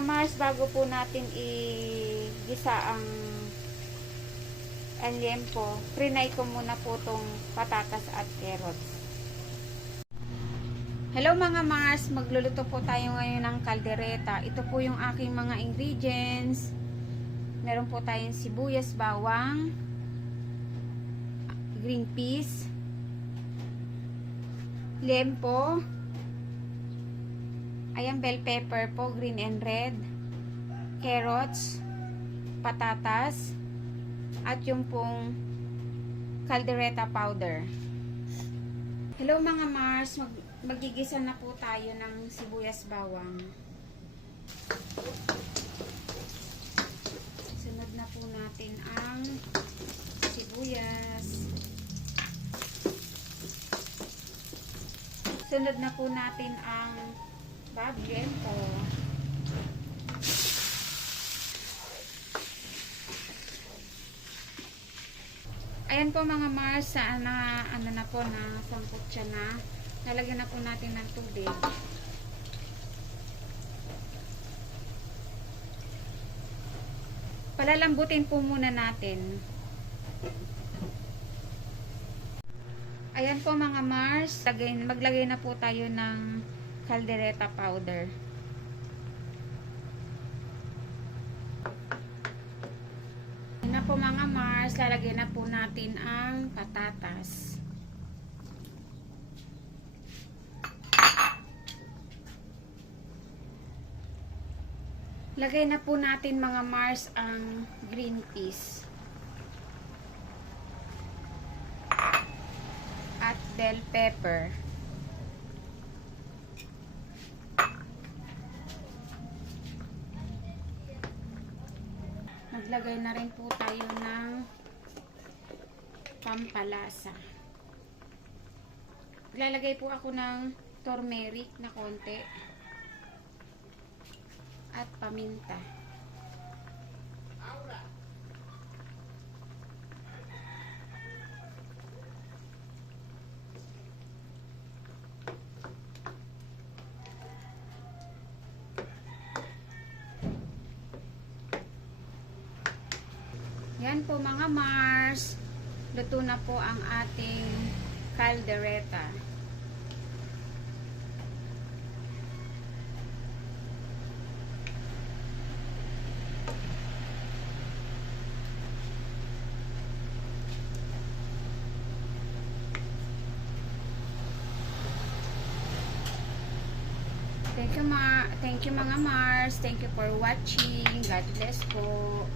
mga Mars, bago po natin i-gisa ang liempo, trinay ko muna po tong patatas at carrots. Hello mga Mars, magluluto po tayo ngayon ng kaldereta. Ito po yung aking mga ingredients. Meron po tayong sibuyas, bawang, green peas, liempo, ayan, bell pepper po, green and red, carrots, patatas, at yung pong caldereta powder. Hello mga Mars, magigisa na po tayo ng sibuyas, bawang. Sunod na po natin ang sibuyas. Sunod na po natin ang liempo. Ayan po mga Mars, ano na po, na sangkot siya na. Lalagyan na po natin ng tubig. Palalambutin po muna natin. Ayan po mga Mars, maglagay na po tayo ng caldereta powder. Ayan na po mga Mars, lalagay na po natin ang patatas. Lagay na po natin mga Mars ang green peas at bell pepper. Maglagay na rin po tayo ng pampalasa. Maglalagay po ako ng turmeric na konti at paminta. Yan po mga Mars, luto na po ang ating caldereta. Thank you mga Mars. Thank you for watching. God bless po.